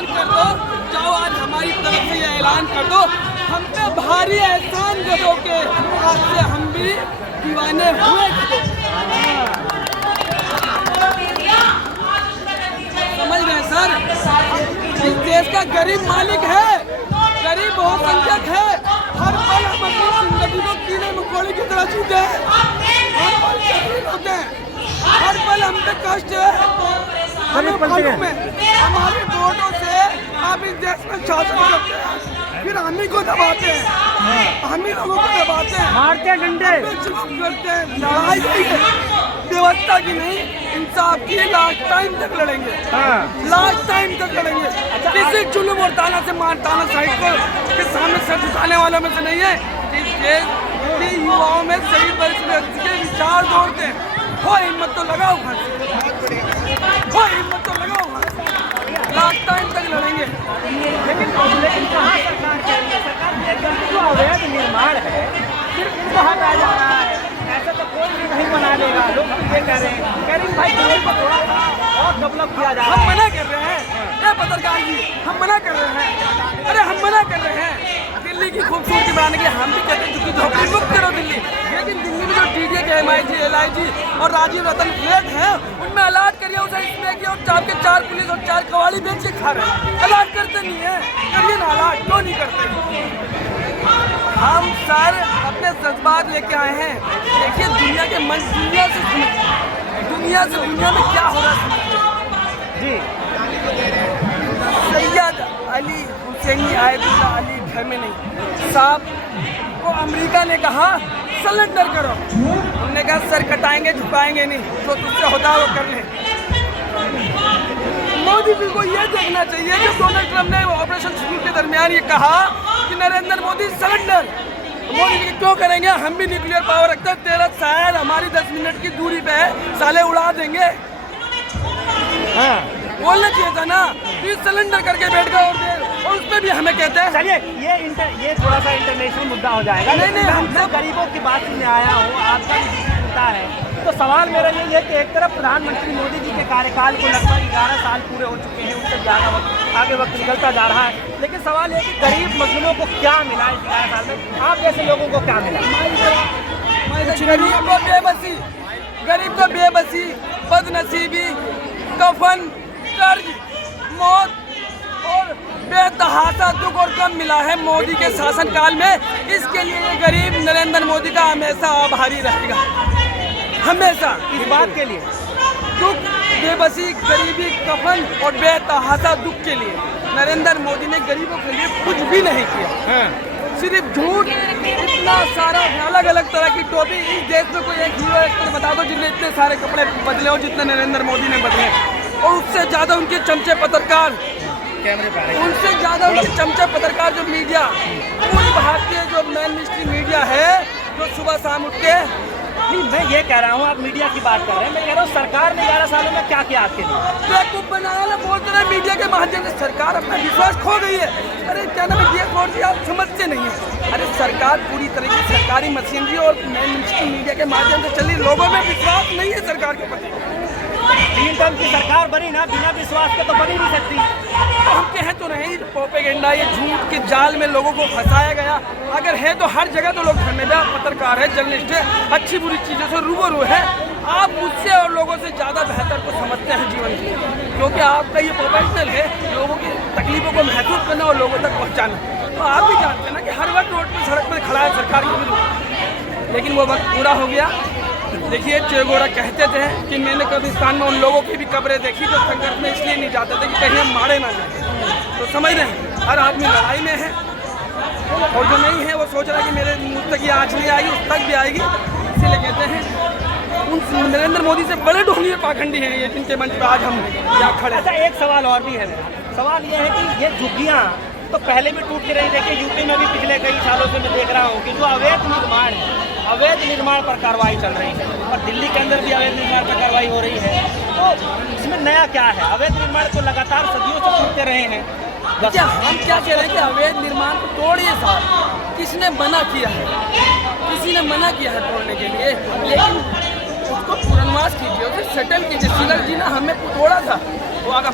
ऐलान कर दो, जाओ आज हमारी तरफ से ये ऐलान कर दो, हम पे भारी एहसान गदों के, आज से हम भी दीवाने हुए। समझ गए सर, इस देश का गरीब मालिक है, गरीब बहुसंख्यक है। हर पल हम अपनी जिंदगी को कीड़े मकोड़े की तरह जीते हैं, हर पल शहीद होते हैं, हर पल हम पे कष्ट है। हमें मालूम है हमारे वोटों से आप इस देश में शासन करते हैं, फिर हम ही को दबाते हैं, हम ही लोगों को दबाते हैं, मारते हैं, डंडे करते हैं। लड़ाई व्यवस्था की नहीं, इंसाफ की लास्ट टाइम तक लड़ेंगे, लास्ट टाइम तक लड़ेंगे। किसी जुल्म और ताना से ताना साइड के सामने सर झुकाने वालों में से नहीं है। इस देश के युवाओं में सही परिस्थिति के विचार दौड़ते हैं। हो हिम्मत तो लगाओ, हो हिम्मत तो लगाओ, लास्ट टाइम तक लड़ेंगे। लेकिन कहाँ सरकार कह रही है? सरकार जो अवैध निर्माण है सिर्फ इनको हटाया जा रहा है, ऐसा तो कोई भी नहीं बना देगा। लोग ये कह रहे हैं भाई दिल्ली को थोड़ा सा और डेवलप किया जा रहा है। हम मना कर रहे हैं, ये पत्रकार जी, हम मना कर रहे हैं। अरे हम मना कर रहे हैं दिल्ली की खूबसूरती बनाने के, हम भी कहते हैं कि झोपड़ी मुक्त करो दिल्ली। लेकिन दिल्ली में जो डीजे के MIG, LIG और राजीव रतन फ्लैट हैं, उनमें अलाट करिए उसे, इसमें कि और आपके 4 पुलिस और 4 कवाली बेच के खा रहे हैं। अलाट करते नहीं है, करिए ना अलाट, क्यों नहीं करते? हम सर अपने जज्बात लेके आए हैं। देखिए दुनिया के मन, दुनिया से दुनिया में क्या हो रहा है जी। सैयद अली हुसैनी आयतुल्ला अली खamenei साहब को अमेरिका ने कहा सरेंडर करो। उन्होंने कहा सर कटाएंगे झुकाएंगे नहीं, जो तुझसे होता है वो कर ले। मोदी जी को ये देखना चाहिए कि डोनाल्ड ट्रंप ने ऑपरेशन शुरू के दरमियान ये कहा कि नरेंद्र मोदी सरेंडर। मोदी जी क्यों करेंगे? हम भी न्यूक्लियर पावर रखते हैं, तेरा शायद हमारी 10 मिनट की दूरी पे है, साले उड़ा देंगे। बोलना चाहिए था ना, प्लीज सिलेंडर करके बैठ गए और उस पर भी हमें कहते हैं। चलिए ये थोड़ा सा इंटरनेशनल मुद्दा हो जाएगा। नहीं हम सब गरीबों की बात सुनने आया हूँ, आपका भी चिंता है। तो सवाल मेरा ये है कि एक तरफ प्रधानमंत्री मोदी जी के कार्यकाल को लगभग 11 साल पूरे हो चुके हैं, उनसे ज़्यादा आगे वक्त निकलता जा रहा है, लेकिन सवाल ये कि गरीब मजलूमों को क्या मिला इस 11 साल में? आप जैसे लोगों को क्या मिला? गरीब को बेबसी, बदनसीबी, कफन, कर्ज, मौत और बेतहाशा दुख और कम मिला है मोदी के शासनकाल में। इसके लिए ये गरीब नरेंद्र मोदी का हमेशा आभारी रहेगा, हमेशा। इस बात के लिए दुख, बेबसी, गरीबी, कफन और बेतहाशा दुख के लिए नरेंद्र मोदी ने गरीबों के लिए कुछ भी नहीं किया। सिर्फ झूठ, इतना सारा अलग अलग तरह की टोपी। इस देश में कोई एक हीरो एक्टर बता दो जिसने इतने सारे कपड़े बदले हो जितने नरेंद्र मोदी ने बदले, और उससे ज़्यादा उनके चमचे पत्रकार, उनसे ज़्यादा उनके चमचे पत्रकार जो मीडिया, पूरी भारतीय जो मेन स्ट्रीम मीडिया है, जो सुबह शाम उठ के। नहीं, मैं ये कह रहा हूँ, आप मीडिया की बात कर रहे हैं, मैं कह रहा हूँ सरकार ने 11 सालों में क्या किया आपके लिए? बेवकूफ बनाया ना, बोलते रहे मीडिया के माध्यम से सरकार अपना विश्वास खो गई है। अरे क्या नाम है, ये आप समझते नहीं है। अरे सरकार पूरी तरीके से सरकारी मशीनरी और मेन स्ट्रीम मीडिया के माध्यम से चली, लोगों में विश्वास नहीं है सरकार के प्रति। 3 टर्म की सरकार बनी ना, बिना विश्वास के तो बनी नहीं सकती। तो हम कहें तो नहीं, प्रोपेगेंडा, ये झूठ के जाल में लोगों को फंसाया गया। अगर है तो हर जगह तो लोग धर्मेदार, पत्रकार है, जर्नलिस्ट है, अच्छी बुरी चीज़ों से रूबरू है। आप मुझसे और लोगों से ज़्यादा बेहतर को समझते हैं जीवन की, क्योंकि आपका ये प्रोफेशनल है लोगों की तकलीफों को महसूस करना और लोगों तक पहुँचाना। तो आप भी जानते हैं ना कि हर वक्त रोड पर, सड़क पर खड़ा है सरकार के विरुद्ध, लेकिन वो वक्त पूरा हो गया। देखिए चे गोरा कहते थे कि मैंने कब्रिस्तान में उन लोगों की भी कब्रें देखी जो संघर्ष में इसलिए नहीं जाते थे कि कहीं हम मारे ना जाए। तो समझ रहे हैं, हर आदमी लड़ाई में है, और जो नहीं है वो सोच रहा है कि मेरे मुझ तक ये आँच नहीं आएगी, उस तक भी आएगी। इसीलिए कहते हैं उन नरेंद्र मोदी से बड़े ढोंगी पाखंडी हैं ये, जिनके मंच पर आज हम यहाँ खड़े। अच्छा, एक सवाल और भी है मेरा। सवाल ये है कि ये झुग्गियाँ तो पहले भी टूट के रही। देखिए यूपी में भी पिछले कई सालों से मैं देख रहा हूँ कि जो अवैध निर्माण है, अवैध निर्माण पर कार्रवाई चल रही है, और दिल्ली के अंदर भी अवैध निर्माण पर कार्रवाई हो रही है। तो इसमें नया क्या है? अवैध निर्माण तो लगातार सदियों से टूटते रहे हैं। क्या हम क्या कह रहे हैं कि अवैध निर्माण को तोड़िए साहब, किसने मना किया है? किसी ने मना किया है तोड़ने के लिए, लेकिन उसको पुनर्वास कीजिए, उसे सेटल कीजिए। शिलर जी ने हमें तोड़ा था, वो हमारे